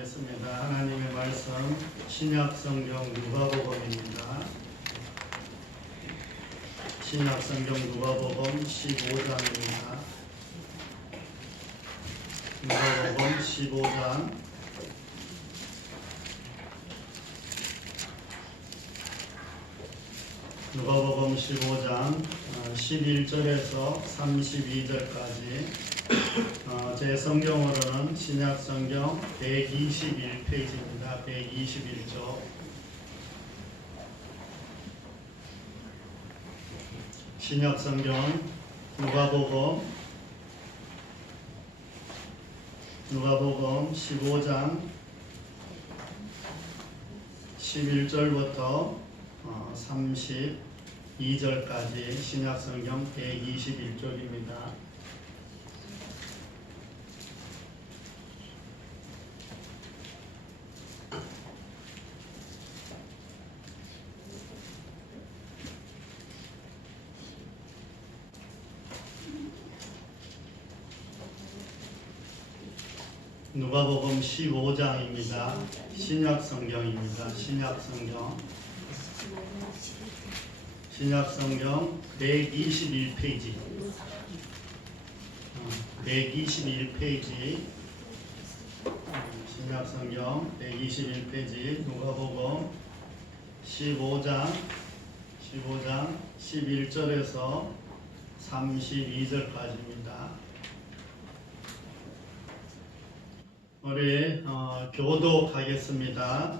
보겠습니다. 하나님의 말씀 신약성경 누가복음입니다. 신약성경 누가복음 15장입니다. 누가복음 15장 누가복음 15장 11절에서 32절까지 제 성경으로는 신약성경 121페이지입니다. 121쪽 신약성경 누가복음 15장 11절부터 32절까지 신약성경 121쪽입니다. 누가복음 15장입니다. 신약성경입니다. 신약성경 121페이지 121페이지 신약성경 121페이지 누가복음 15장 11절에서 32절까지입니다. 우리 교독하겠습니다.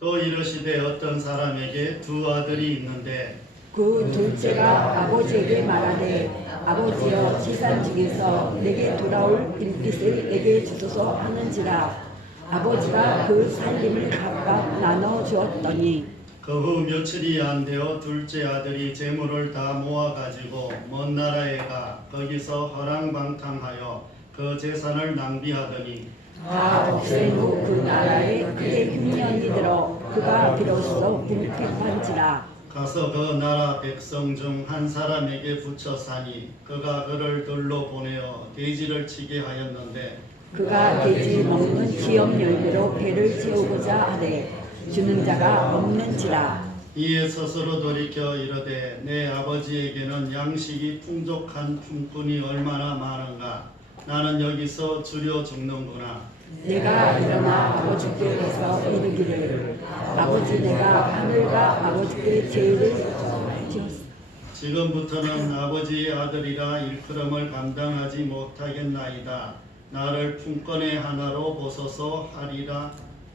또 이르시되 어떤 사람에게 두 아들이 있는데 그 둘째가 아버지에게 말하되 아버지여 지산직에서 내게 돌아올 일깃을 내게 주소서 하는지라. 아버지가 그 살림을 각각 나눠 주었더니 그 후 며칠이 안 되어 둘째 아들이 재물을 다 모아가지고 먼 나라에 가 거기서 허랑방탕하여 그 재산을 낭비하더니 다 없앤 후 그 나라에 그의 흉년이 들어 그가 비로소 궁핍한지라. 가서 그 나라 백성 중 한 사람에게 붙여 사니 그가 그를 들로 보내어 돼지를 치게 하였는데 그가 돼지 먹는 기업 열매로 배를 채우고자 하되 주는 자가 없는지라. 이에 스스로 돌이켜 이르되 내 아버지에게는 양식이 풍족한 품꾼이 얼마나 많은가. 나는 여기서 주려 죽는구나. 내가 일어나 아버지께 가서 이르기를 아버지 내가 하늘과 아버지께 죄를 지었으니 지금부터는 아버지의 아들이라 일컬음을 감당하지 못하겠나이다. 나를 품권의 하나로 보소서 하리라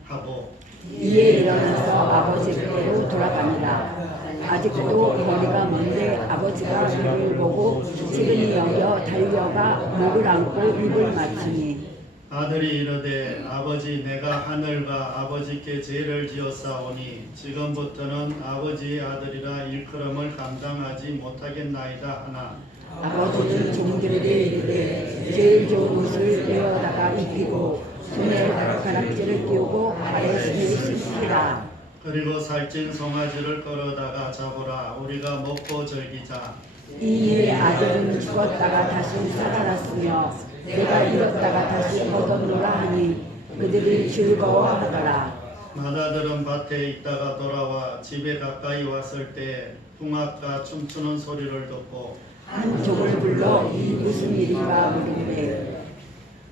하고 이에 일어나서 아버지께로 돌아가니라. 아직도 거리가 먼데 아버지가 그를 보고 지근히 여겨 달려가 목을 안고 입을 맞추니 아들이 이르되 아버지 내가 하늘과 아버지께 죄를 지었사오니 지금부터는 아버지의 아들이라 일컬음을 감당하지 못하겠나이다 하나 아버지는 종들에게 이르되 제일 좋은 옷을 내어다가 입히고 손에 가락지를 끼우고 발에 신을 신기라. 그리고 살찐 송아지를 끌어다가 잡으라. 우리가 먹고 즐기자. 이에 아들은 죽었다가 다시 살아났으며 내가 잃었다가 다시 얻었노라 하니 그들이 즐거워하더라. 맏아들은 밭에 있다가 돌아와 집에 가까이 왔을 때 풍악과 춤추는 소리를 듣고 한 종을 불러 이 무슨 일인가 물으되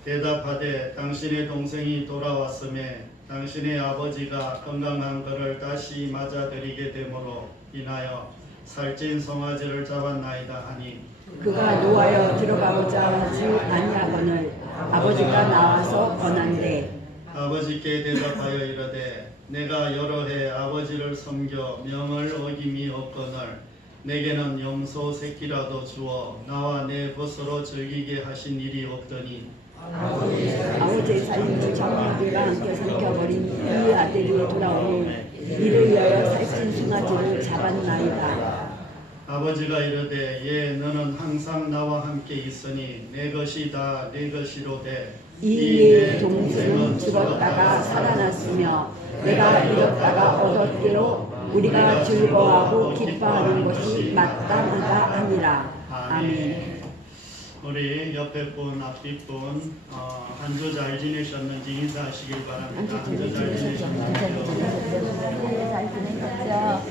대답하되 당신의 동생이 돌아왔음에 당신의 아버지가 건강한 그를 다시 맞아들이게 되므로 인하여 살찐 송아지를 잡았나이다 하니 그가 노하여 들어가고자 하지 아니하거늘 아버지가 나와서 권한대 아버지께 대답하여 이르되 내가 여러 해 아버지를 섬겨 명을 어김이 없거늘 내게는 염소 새끼라도 주어 나와 내 벗으로 즐기게 하신 일이 없더니 아버지의 살림을 청년들과 함께 삼켜버린 이 아들이 돌아오니 이를 위하여 살찐 송아지를 잡았나이다. 아버지가 이르되 예 너는 항상 나와 함께 있으니 내 것이 다 내 것이로되 이내 동생은 죽었다가 살아났으며 내가 잃었다가 얻었기로 우리가 즐거워하고 기뻐하는 것이 마땅하다 하니라. 아멘. 우리 옆에 분, 앞뒤 분, 한 주 잘 지내셨는지 인사하시길 바랍니다. 한 주 잘 지내셨는지. 잘 지내셨죠?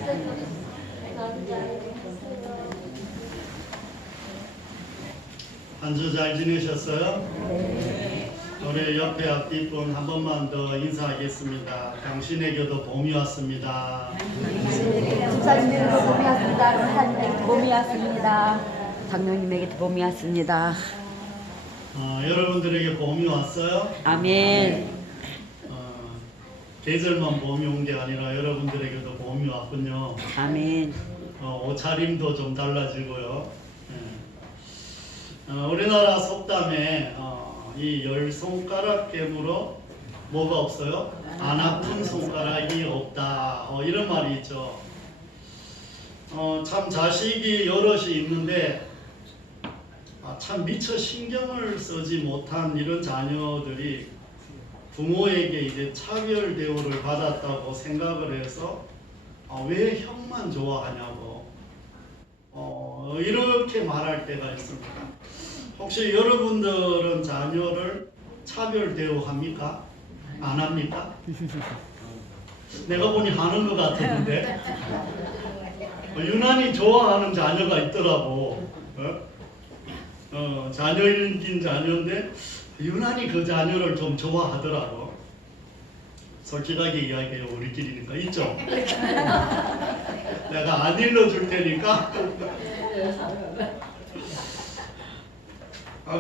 한 주 잘 지내셨어요? 네. 우리 옆에 앞뒤 분 한 번만 더 인사하겠습니다. 당신에게도 봄이 왔습니다. 집사님에게도 봄이 왔습니다. 권사님에게도 봄이 왔습니다. 장로님에게도 봄이 왔습니다. 여러분들에게 봄이 왔어요? 아멘. 계절만 봄이 온 게 아니라 여러분들에게도 봄이 왔군요. 아멘. 옷차림도 좀 달라지고요. 우리나라 속담에 이 열 손가락 깨물어 뭐가 없어요? 안 아픈 손가락이 없다. 이런 말이 있죠. 참 자식이 여럿이 있는데 참 미처 신경을 쓰지 못한 이런 자녀들이 부모에게 이제 차별 대우를 받았다고 생각을 해서 왜 형만 좋아하냐고 이렇게 말할 때가 있습니다. 혹시 여러분들은 자녀를 차별 대우합니까? 안 합니까? 내가 보니 하는 것 같았는데 유난히 좋아하는 자녀가 있더라고. 자녀인 자녀인데 유난히 그 자녀를 좀 좋아하더라고. 솔직하게 이야기해요. 우리끼리니까 있죠? 내가 안 일러줄 테니까.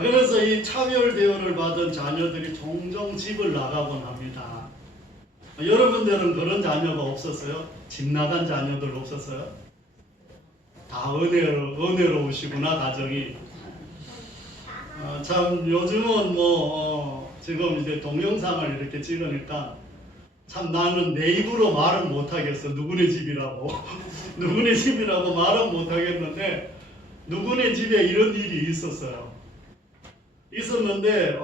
그래서 이 차별 대우를 받은 자녀들이 종종 집을 나가곤 합니다. 여러분들은 그런 자녀가 없었어요? 집 나간 자녀들 없었어요? 다 은혜로우시구나 가정이. 참 요즘은 지금 이제 동영상을 이렇게 찍으니까 참 나는 내 입으로 말은 못하겠어. 누구네 집이라고 누구네 집이라고 말은 못하겠는데 누구네 집에 이런 일이 있었는데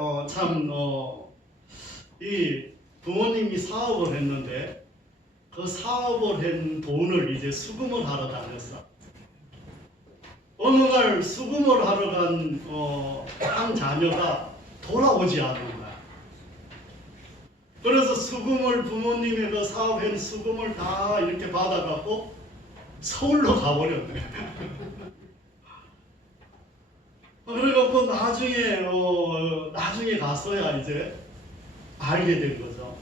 이 부모님이 사업을 했는데 그 사업을 한 돈을 이제 수금을 하러 다녔어. 어느 날 수금을 하러 간 한 자녀가 돌아오지 않는 거야. 그래서 수금을 부모님의 그 사업한 수금을 다 이렇게 받아갖고 서울로 가버렸네. 그래갖고 나중에 가서야 이제 알게 된 거죠.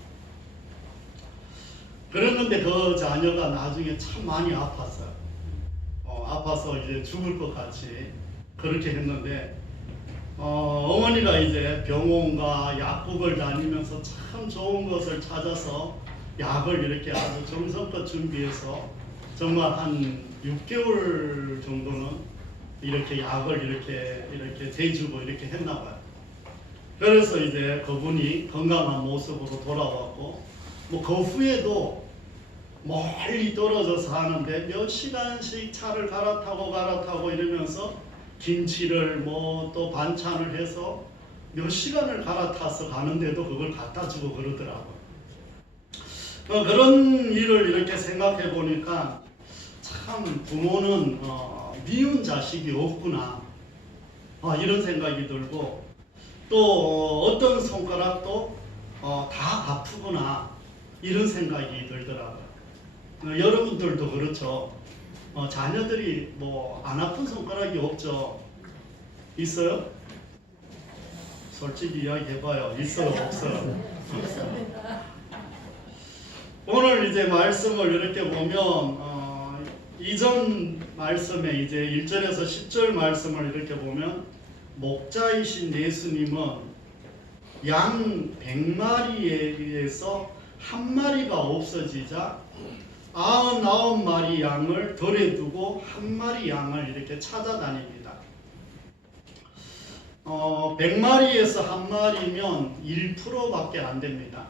그랬는데 그 자녀가 나중에 참 많이 아팠어요. 아파서 이제 죽을 것 같이 그렇게 했는데 어머니가 이제 병원과 약국을 다니면서 참 좋은 것을 찾아서 약을 이렇게 아주 정성껏 준비해서 정말 한 6개월 정도는 이렇게 약을 이렇게 대주고 이렇게 했나 봐요. 그래서 이제 그분이 건강한 모습으로 돌아왔고 그 후에도 멀리 떨어져서 하는데 몇 시간씩 차를 갈아타고 이러면서 김치를 또 반찬을 해서 몇 시간을 갈아타서 가는데도 그걸 갖다 주고 그러더라고요. 그런 일을 이렇게 생각해 보니까 참 부모는 미운 자식이 없구나 이런 생각이 들고 또 어떤 손가락도 다 아프구나 이런 생각이 들더라고요. 여러분들도 그렇죠. 자녀들이 안 아픈 손가락이 없죠. 있어요? 솔직히 이야기해봐요. 있어요? 없어요? 오늘 이제 말씀을 이렇게 보면 이전 말씀에 이제 1절에서 10절 말씀을 이렇게 보면 목자이신 예수님은 양 100마리에서 한 마리가 없어지자 99마리 양을 덜에 두고 한 마리 양을 이렇게 찾아다닙니다. 100마리에서 한 마리면 1%밖에 안 됩니다.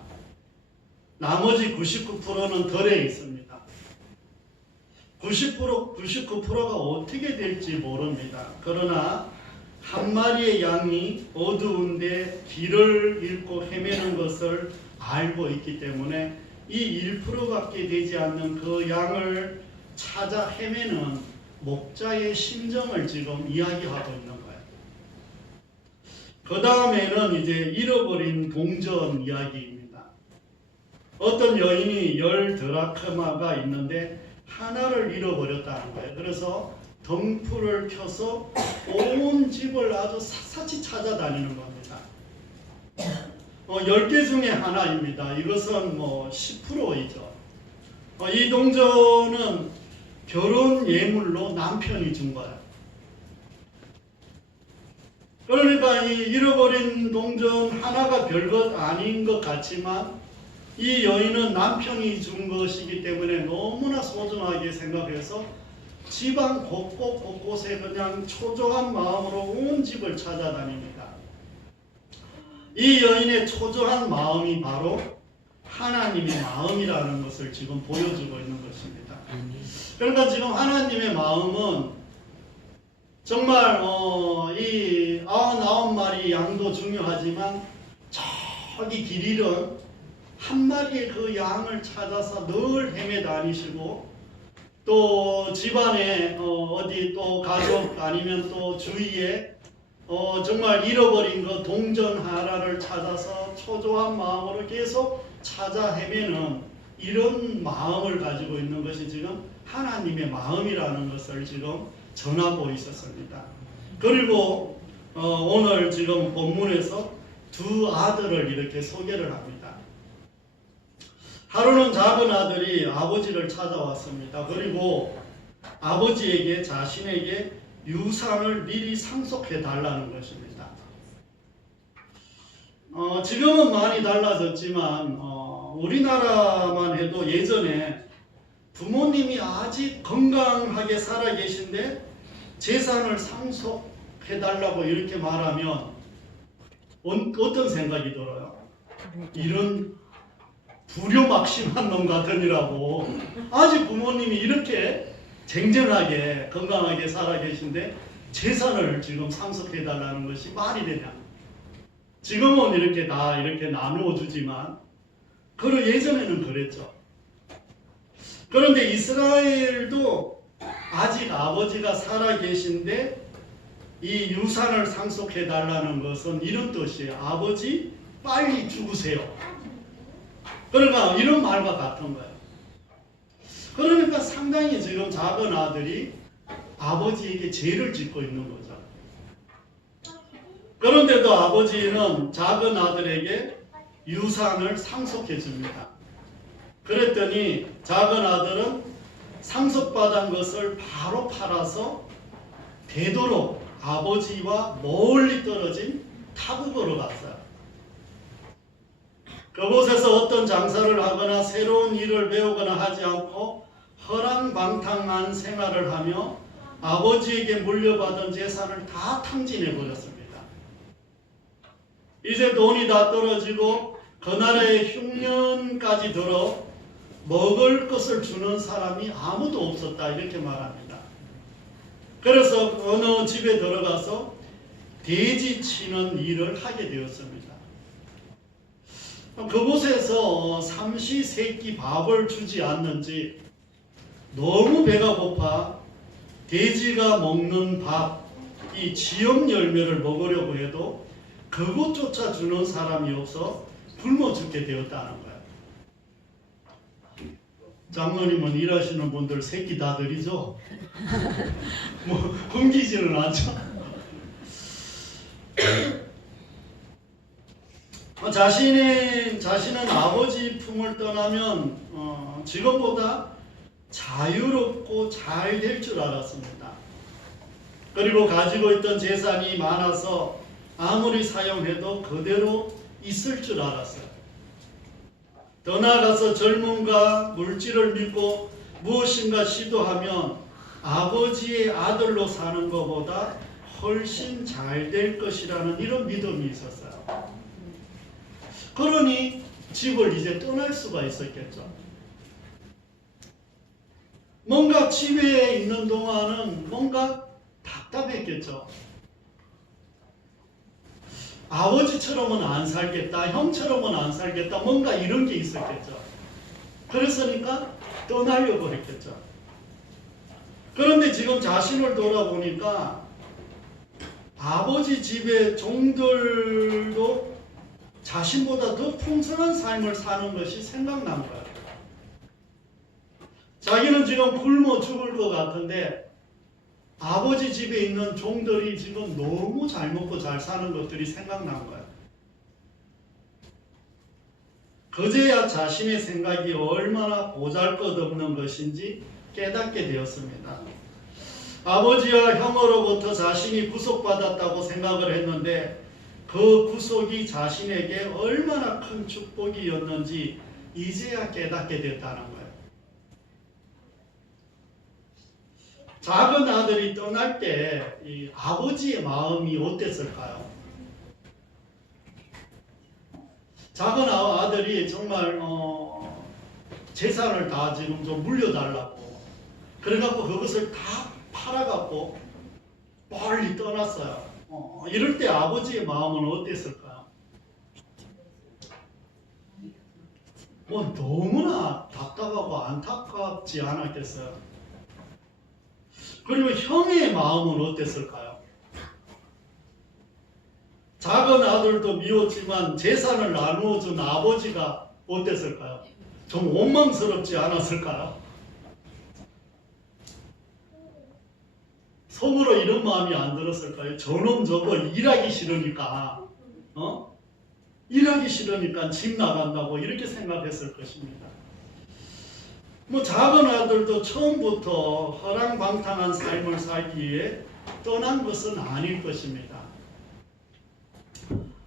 나머지 99%는 덜에 있습니다. 99%가 어떻게 될지 모릅니다. 그러나 한 마리의 양이 어두운데 길을 잃고 헤매는 것을 알고 있기 때문에 이 1%밖에 되지 않는 그 양을 찾아 헤매는 목자의 심정을 지금 이야기하고 있는 거예요. 그 다음에는 이제 잃어버린 동전 이야기입니다. 어떤 여인이 10드라크마가 있는데 하나를 잃어버렸다는 거예요. 그래서 덩풀을 켜서 온 집을 아주 샅샅이 찾아다니는 겁니다. 10개 중에 하나입니다. 이것은 뭐 10%이죠. 이 동전은 결혼 예물로 남편이 준 거예요. 그러니까 이 잃어버린 동전 하나가 별것 아닌 것 같지만 이 여인은 남편이 준 것이기 때문에 너무나 소중하게 생각해서 집안 곳곳에 그냥 초조한 마음으로 온 집을 찾아다닙니다. 이 여인의 초조한 마음이 바로 하나님의 마음이라는 것을 지금 보여주고 있는 것입니다. 그러니까 지금 하나님의 마음은 정말 이 99마리 양도 중요하지만 저기 길 잃은 한 마리의 그 양을 찾아서 늘 헤매 다니시고 또 집안에 어디 또 가족 아니면 또 주위에 정말 잃어버린 그 동전 하나를 찾아서 초조한 마음으로 계속 찾아 헤매는 이런 마음을 가지고 있는 것이 지금 하나님의 마음이라는 것을 지금 전하고 있었습니다. 그리고 오늘 지금 본문에서 두 아들을 이렇게 소개를 합니다. 하루는 작은 아들이 아버지를 찾아왔습니다. 그리고 아버지에게 자신에게 유산을 미리 상속해 달라는 것입니다. 지금은 많이 달라졌지만 우리나라만 해도 예전에 부모님이 아직 건강하게 살아 계신데 재산을 상속해 달라고 이렇게 말하면 어떤 생각이 들어요? 이런 불효막심한 놈 같으니라고. 아직 부모님이 이렇게 쟁쟁하게 건강하게 살아 계신데 재산을 지금 상속해 달라는 것이 말이 되냐? 지금은 이렇게 다 이렇게 나누어 주지만 예전에는 그랬죠. 그런데 이스라엘도 아직 아버지가 살아 계신데 이 유산을 상속해 달라는 것은 이런 뜻이에요. 아버지 빨리 죽으세요. 그러니까 이런 말과 같은 거예요. 그러니까 상당히 지금 작은 아들이 아버지에게 죄를 짓고 있는 거죠. 그런데도 아버지는 작은 아들에게 유산을 상속해 줍니다. 그랬더니 작은 아들은 상속받은 것을 바로 팔아서 되도록 아버지와 멀리 떨어진 타국으로 갔어요. 그곳에서 어떤 장사를 하거나 새로운 일을 배우거나 하지 않고 허랑방탕한 생활을 하며 아버지에게 물려받은 재산을 다 탕진해 버렸습니다. 이제 돈이 다 떨어지고 그 나라에 흉년까지 들어 먹을 것을 주는 사람이 아무도 없었다 이렇게 말합니다. 그래서 어느 집에 들어가서 돼지 치는 일을 하게 되었습니다. 그곳에서 삼시세끼 밥을 주지 않는지 너무 배가 고파 돼지가 먹는 밥, 이 지엽 열매를 먹으려고 해도 그곳조차 주는 사람이 없어 굶어 죽게 되었다는 거예요. 장로님은 일하시는 분들 새끼 다 드리죠? 뭐 굶기지는 않죠? 자신은 아버지 품을 떠나면 지금보다 자유롭고 잘 될 줄 알았습니다. 그리고 가지고 있던 재산이 많아서 아무리 사용해도 그대로 있을 줄 알았어요. 더 나아가서 젊음과 물질을 믿고 무엇인가 시도하면 아버지의 아들로 사는 것보다 훨씬 잘 될 것이라는 이런 믿음이 있었어요. 그러니 집을 이제 떠날 수가 있었겠죠. 뭔가 집에 있는 동안은 뭔가 답답했겠죠. 아버지처럼은 안 살겠다, 형처럼은 안 살겠다, 뭔가 이런 게 있었겠죠. 그랬으니까 떠나려고 했겠죠. 그런데 지금 자신을 돌아보니까 아버지 집의 종들도 자신보다 더 풍성한 삶을 사는 것이 생각난 거예요. 자기는 지금 굶어 죽을 것 같은데 아버지 집에 있는 종들이 지금 너무 잘 먹고 잘 사는 것들이 생각난 거예요. 그제야 자신의 생각이 얼마나 보잘것없는 것인지 깨닫게 되었습니다. 아버지와 형으로부터 자신이 구속받았다고 생각을 했는데 그 구속이 자신에게 얼마나 큰 축복이었는지 이제야 깨닫게 됐다는 거예요. 작은 아들이 떠날 때 이 아버지의 마음이 어땠을까요? 작은 아들이 정말 재산을 다 지금 좀 물려달라고 그래갖고 그것을 다 팔아갖고 멀리 떠났어요. 이럴 때 아버지의 마음은 어땠을까요? 뭐 너무나 답답하고 안타깝지 않았겠어요? 그리고 형의 마음은 어땠을까요? 작은 아들도 미웠지만 재산을 나누어 준 아버지가 어땠을까요? 좀 원망스럽지 않았을까요? 속으로 이런 마음이 안 들었을까요? 저놈 저거 일하기 싫으니까 일하기 싫으니까 집 나간다고 이렇게 생각했을 것입니다. 뭐 작은 아들도 처음부터 허랑방탕한 삶을 살기 위해 떠난 것은 아닐 것입니다.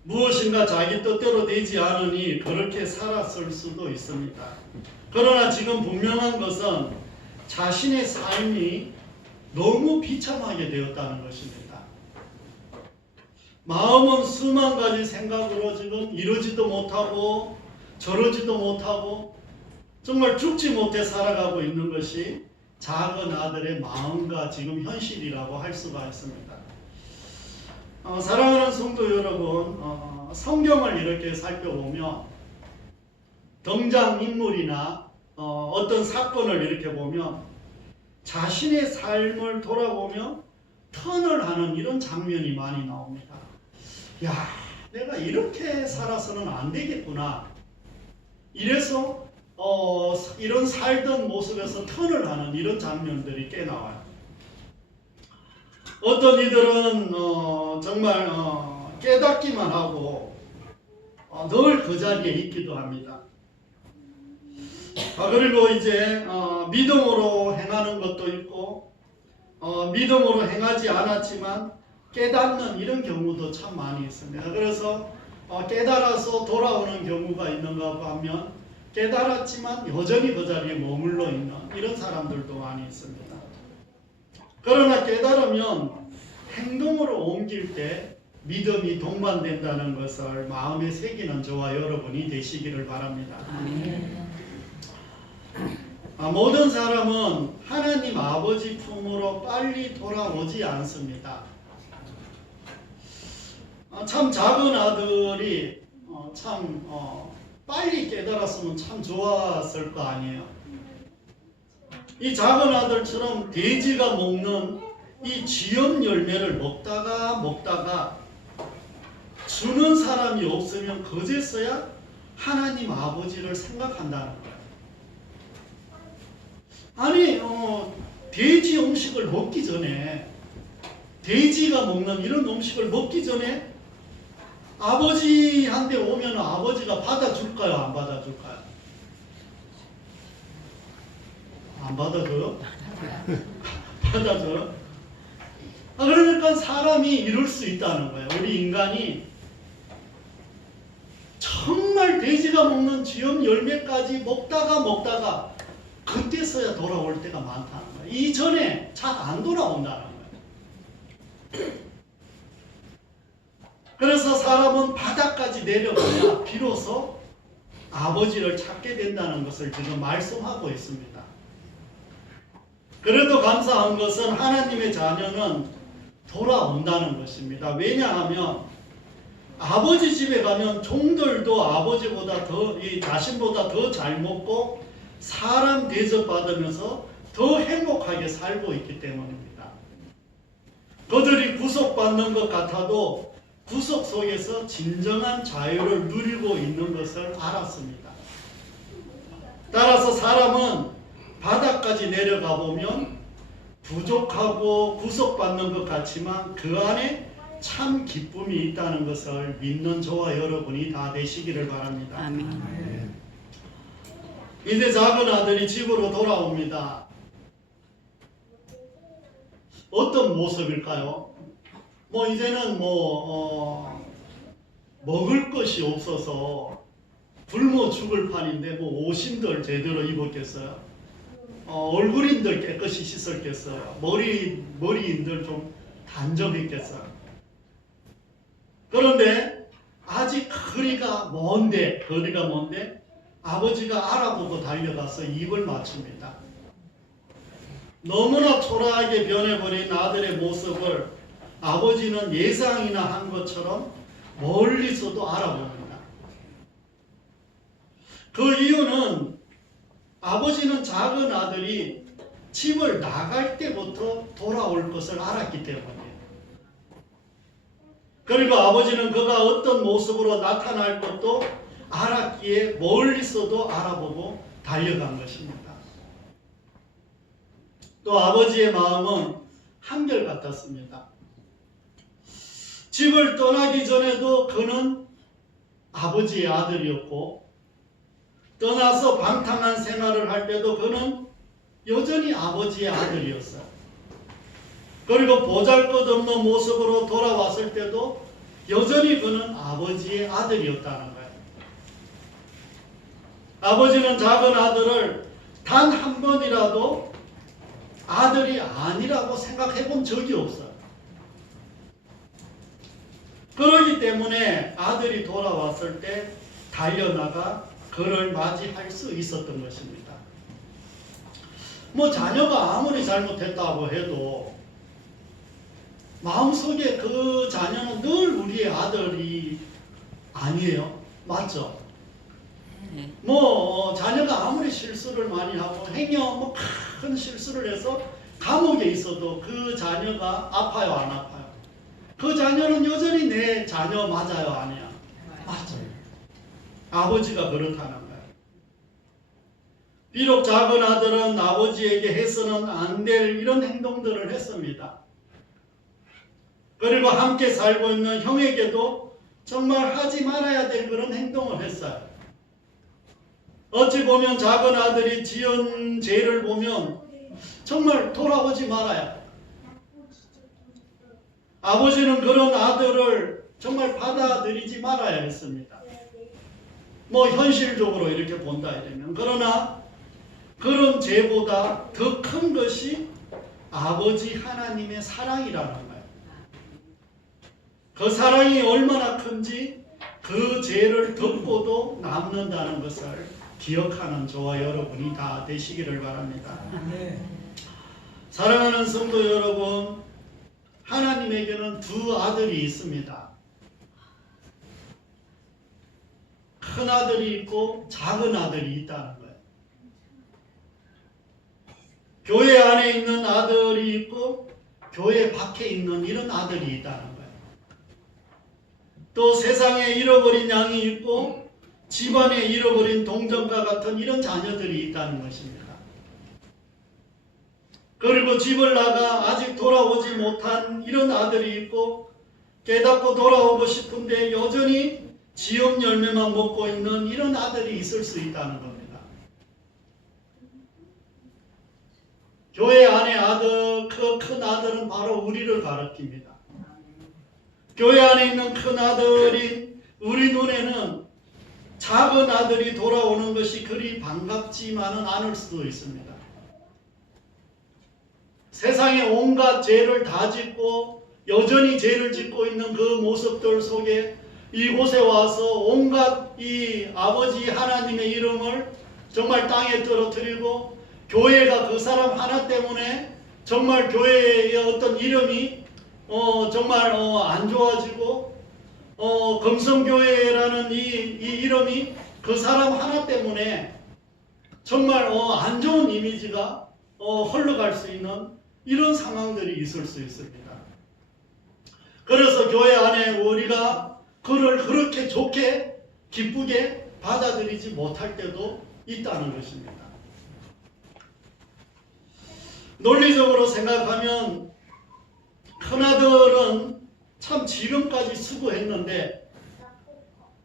무엇인가 자기 뜻대로 되지 않으니 그렇게 살았을 수도 있습니다. 그러나 지금 분명한 것은 자신의 삶이 너무 비참하게 되었다는 것입니다. 마음은 수만 가지 생각으로 지금 이러지도 못하고 저러지도 못하고 정말 죽지 못해 살아가고 있는 것이 작은 아들의 마음과 지금 현실이라고 할 수가 있습니다. 사랑하는 성도 여러분, 성경을 이렇게 살펴보면 등장인물이나 어떤 사건을 이렇게 보면 자신의 삶을 돌아보며 턴을 하는 이런 장면이 많이 나옵니다. 야, 내가 이렇게 살아서는 안 되겠구나. 이래서 이런 살던 모습에서 턴을 하는 이런 장면들이 꽤 나와요. 어떤 이들은 정말 깨닫기만 하고 늘 그 자리에 있기도 합니다. 그리고 이제 믿음으로 행하는 것도 있고 믿음으로 행하지 않았지만 깨닫는 이런 경우도 참 많이 있습니다. 그래서 깨달아서 돌아오는 경우가 있는가 하면 깨달았지만 여전히 그 자리에 머물러 있는 이런 사람들도 많이 있습니다. 그러나 깨달으면 행동으로 옮길 때 믿음이 동반된다는 것을 마음에 새기는 저와 여러분이 되시기를 바랍니다. 모든 사람은 하나님 아버지 품으로 빨리 돌아오지 않습니다. 참 작은 아들이 참 빨리 깨달았으면 참 좋았을 거 아니에요. 이 작은 아들처럼 돼지가 먹는 이 쥐염 열매를 먹다가 주는 사람이 없으면 그제서야 하나님 아버지를 생각한다는 거예요. 아니 돼지 음식을 먹기 전에 돼지가 먹는 이런 음식을 먹기 전에 아버지한테 오면 아버지가 받아줄까요? 안 받아줄까요? 안 받아줘요? 받아줘요? 그러니까 사람이 이럴 수 있다는 거예요. 우리 인간이 정말 돼지가 먹는 쥐염 열매까지 먹다가 그때서야 돌아올 때가 많다는 거예요. 이전에 잘 안 돌아온다는 거예요. 그래서 사람은 바닥까지 내려가야 비로소 아버지를 찾게 된다는 것을 지금 말씀하고 있습니다. 그래도 감사한 것은 하나님의 자녀는 돌아온다는 것입니다. 왜냐하면 아버지 집에 가면 종들도 아버지보다 자신보다 더 잘 먹고 사람 대접받으면서 더 행복하게 살고 있기 때문입니다. 그들이 구속받는 것 같아도 구속 속에서 진정한 자유를 누리고 있는 것을 알았습니다. 따라서 사람은 바닥까지 내려가 보면 부족하고 구속받는 것 같지만 그 안에 참 기쁨이 있다는 것을 믿는 저와 여러분이 다 되시기를 바랍니다. 아멘. 이제 작은 아들이 집으로 돌아옵니다. 어떤 모습일까요? 이제는 먹을 것이 없어서 굶어 죽을 판인데 옷인들 제대로 입었겠어요? 얼굴인들 깨끗이 씻었겠어요? 머리인들 좀 단정했겠어요? 그런데 아직 거리가 먼데 아버지가 알아보고 달려가서 입을 맞춥니다. 너무나 초라하게 변해버린 아들의 모습을 아버지는 예상이나 한 것처럼 멀리서도 알아봅니다. 그 이유는 아버지는 작은 아들이 집을 나갈 때부터 돌아올 것을 알았기 때문이에요. 그리고 아버지는 그가 어떤 모습으로 나타날 것도 알았기에 멀리서도 알아보고 달려간 것입니다. 또 아버지의 마음은 한결같았습니다. 집을 떠나기 전에도 그는 아버지의 아들이었고 떠나서 방탕한 생활을 할 때도 그는 여전히 아버지의 아들이었어요. 그리고 보잘것없는 모습으로 돌아왔을 때도 여전히 그는 아버지의 아들이었다는 거예요. 아버지는 작은 아들을 단 한 번이라도 아들이 아니라고 생각해 본 적이 없어요. 그러기 때문에 아들이 돌아왔을 때 달려나가 그를 맞이할 수 있었던 것입니다. 자녀가 아무리 잘못했다고 해도 마음속에 그 자녀는 늘 우리의 아들이 아니에요. 맞죠? 자녀가 아무리 실수를 많이 하고 행여 큰 실수를 해서 감옥에 있어도 그 자녀가 아파요, 안 아파요? 그 자녀는 여전히 내 자녀 맞아요, 아니야? 맞아요. 아버지가 그렇다는 거예요. 비록 작은 아들은 아버지에게 해서는 안 될 이런 행동들을 했습니다. 그리고 함께 살고 있는 형에게도 정말 하지 말아야 될 그런 행동을 했어요. 어찌 보면 작은 아들이 지은 죄를 보면 정말 돌아오지 말아야. 아버지는 그런 아들을 정말 받아들이지 말아야 했습니다. 현실적으로 이렇게 본다 이러면. 그러나 그런 죄보다 더 큰 것이 아버지 하나님의 사랑이라는 거예요. 그 사랑이 얼마나 큰지 그 죄를 덮고도 남는다는 것을 기억하는 저와 여러분이 다 되시기를 바랍니다. 사랑하는 성도 여러분, 하나님에게는 두 아들이 있습니다. 큰 아들이 있고 작은 아들이 있다는 거예요. 교회 안에 있는 아들이 있고 교회 밖에 있는 이런 아들이 있다는 거예요. 또 세상에 잃어버린 양이 있고 집안에 잃어버린 동정과 같은 이런 자녀들이 있다는 것입니다. 그리고 집을 나가 아직 돌아오지 못한 이런 아들이 있고 깨닫고 돌아오고 싶은데 여전히 지옥 열매만 먹고 있는 이런 아들이 있을 수 있다는 겁니다. 교회 안에 아들, 그 큰 아들은 바로 우리를 가리킵니다. 교회 안에 있는 큰 아들인 우리 눈에는 작은 아들이 돌아오는 것이 그리 반갑지만은 않을 수도 있습니다. 세상에 온갖 죄를 다 짓고 여전히 죄를 짓고 있는 그 모습들 속에 이곳에 와서 온갖 이 아버지 하나님의 이름을 정말 땅에 떨어뜨리고 교회가 그 사람 하나 때문에 정말 교회의 어떤 이름이 정말 안 좋아지고 금성교회라는 이 이름이 그 사람 하나 때문에 정말 안 좋은 이미지가 흘러갈 수 있는 이런 상황들이 있을 수 있습니다. 그래서 교회 안에 우리가 그를 그렇게 좋게 기쁘게 받아들이지 못할 때도 있다는 것입니다. 논리적으로 생각하면 큰아들은 참 지금까지 수고했는데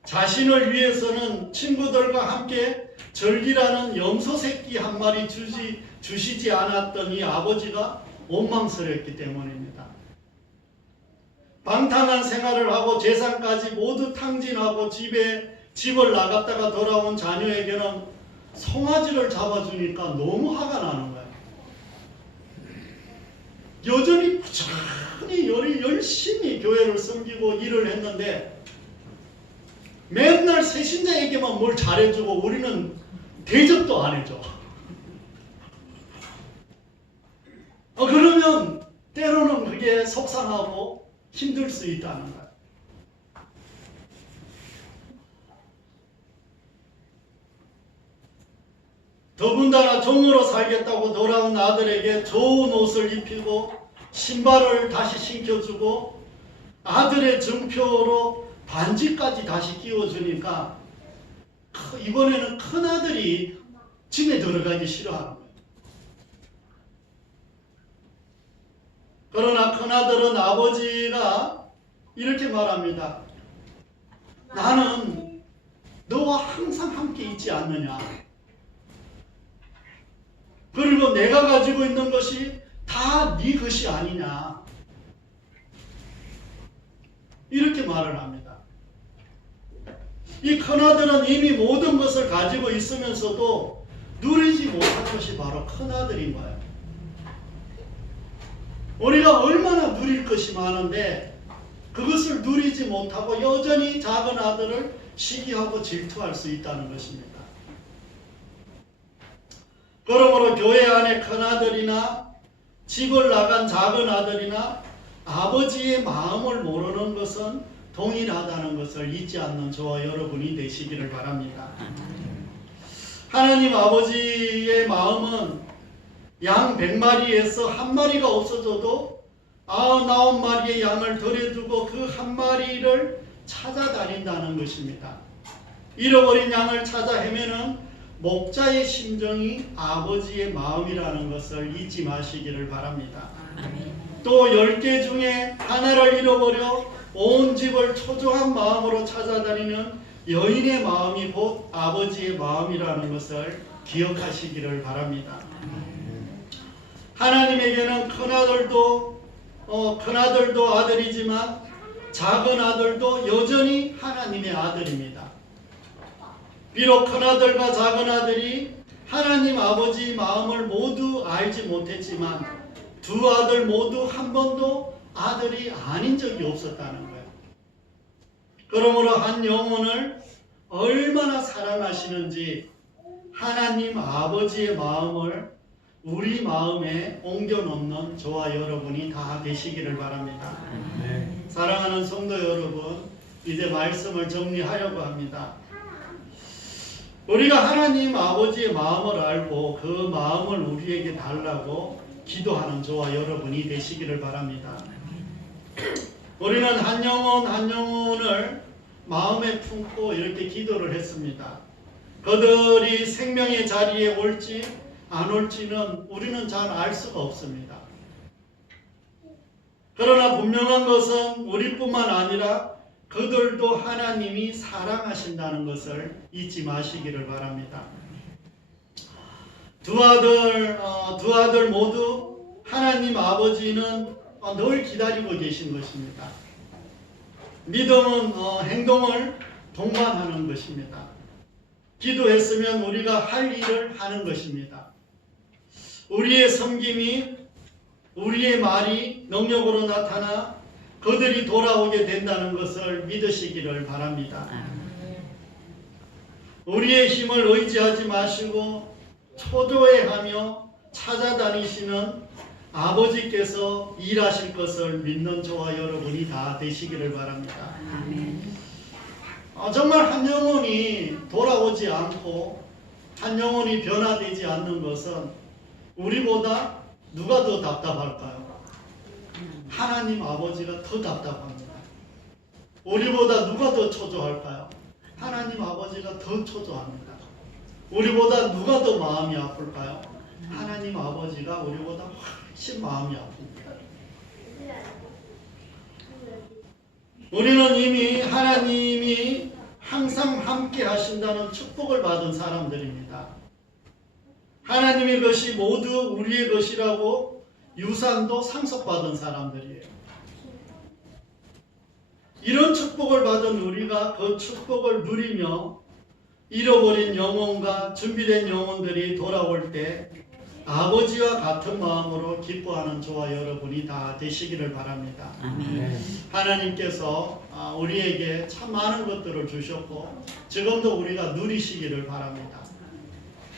자신을 위해서는 친구들과 함께 절기라는 염소 새끼 한 마리 주시지 않았더니 아버지가 원망스럽기 때문입니다. 방탕한 생활을 하고 재산까지 모두 탕진하고 집을 나갔다가 돌아온 자녀에게는 송아지를 잡아주니까 너무 화가 나는 거예요. 여전히 부지런히 열심히 교회를 섬기고 일을 했는데 맨날 새신자에게만 뭘 잘해주고 우리는 대접도 안 해줘. 그러면 때로는 그게 속상하고 힘들 수 있다는 거예요. 더군다나 종으로 살겠다고 돌아온 아들에게 좋은 옷을 입히고 신발을 다시 신겨주고 아들의 증표로 반지까지 다시 끼워주니까 이번에는 큰아들이 집에 들어가기 싫어하는 거예요. 그러나 큰아들은 아버지가 이렇게 말합니다. 나는 너와 항상 함께 있지 않느냐. 그리고 내가 가지고 있는 것이 다 네 것이 아니냐. 이렇게 말을 합니다. 이 큰아들은 이미 모든 것을 가지고 있으면서도 누리지 못한 것이 바로 큰아들인 거예요. 우리가 얼마나 누릴 것이 많은데 그것을 누리지 못하고 여전히 작은 아들을 시기하고 질투할 수 있다는 것입니다. 그러므로 교회 안에 큰아들이나 집을 나간 작은 아들이나 아버지의 마음을 모르는 것은 동일하다는 것을 잊지 않는 저와 여러분이 되시기를 바랍니다. 하나님 아버지의 마음은 양 100마리에서 한 마리가 없어져도 99마리의 양을 들여두고 그 한 마리를 찾아다닌다는 것입니다. 잃어버린 양을 찾아 헤매는 목자의 심정이 아버지의 마음이라는 것을 잊지 마시기를 바랍니다. 또 10개 중에 하나를 잃어버려 온 집을 초조한 마음으로 찾아다니는 여인의 마음이 곧 아버지의 마음이라는 것을 기억하시기를 바랍니다. 하나님에게는 큰아들도 아들이지만 작은 아들도 여전히 하나님의 아들입니다. 비록 큰아들과 작은 아들이 하나님 아버지 마음을 모두 알지 못했지만 두 아들 모두 한 번도 아들이 아닌 적이 없었다는 거예요. 그러므로 한 영혼을 얼마나 사랑하시는지 하나님 아버지의 마음을 우리 마음에 옮겨놓는 저와 여러분이 다 되시기를 바랍니다. 사랑하는 성도 여러분, 이제 말씀을 정리하려고 합니다. 우리가 하나님 아버지의 마음을 알고 그 마음을 우리에게 달라고 기도하는 저와 여러분이 되시기를 바랍니다. 우리는 한 영혼 한 영혼을 마음에 품고 이렇게 기도를 했습니다. 그들이 생명의 자리에 올지 안 올지는 우리는 잘 알 수가 없습니다. 그러나 분명한 것은 우리뿐만 아니라 그들도 하나님이 사랑하신다는 것을 잊지 마시기를 바랍니다. 두 아들 모두 하나님 아버지는 늘 기다리고 계신 것입니다. 믿음은 행동을 동반하는 것입니다. 기도했으면 우리가 할 일을 하는 것입니다. 우리의 섬김이 우리의 말이 능력으로 나타나 그들이 돌아오게 된다는 것을 믿으시기를 바랍니다. 우리의 힘을 의지하지 마시고 초조해하며 찾아다니시는 아버지께서 일하실 것을 믿는 저와 여러분이 다 되시기를 바랍니다. 정말 한 영혼이 돌아오지 않고 한 영혼이 변화되지 않는 것은 우리보다 누가 더 답답할까요? 하나님 아버지가 더 답답합니다. 우리보다 누가 더 초조할까요? 하나님 아버지가 더 초조합니다. 우리보다 누가 더 마음이 아플까요? 하나님 아버지가 우리보다 훨씬 마음이 아픕니다. 우리는 이미 하나님이 항상 함께 하신다는 축복을 받은 사람들입니다. 하나님의 것이 모두 우리의 것이라고 유산도 상속받은 사람들이에요. 이런 축복을 받은 우리가 그 축복을 누리며 잃어버린 영혼과 준비된 영혼들이 돌아올 때 아버지와 같은 마음으로 기뻐하는 저와 여러분이 다 되시기를 바랍니다. 아멘. 하나님께서 우리에게 참 많은 것들을 주셨고 지금도 우리가 누리시기를 바랍니다.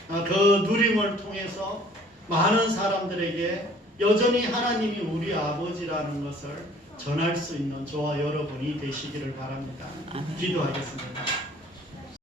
그 누림을 통해서 많은 사람들에게 여전히 하나님이 우리 아버지라는 것을 전할 수 있는 저와 여러분이 되시기를 바랍니다. 기도하겠습니다.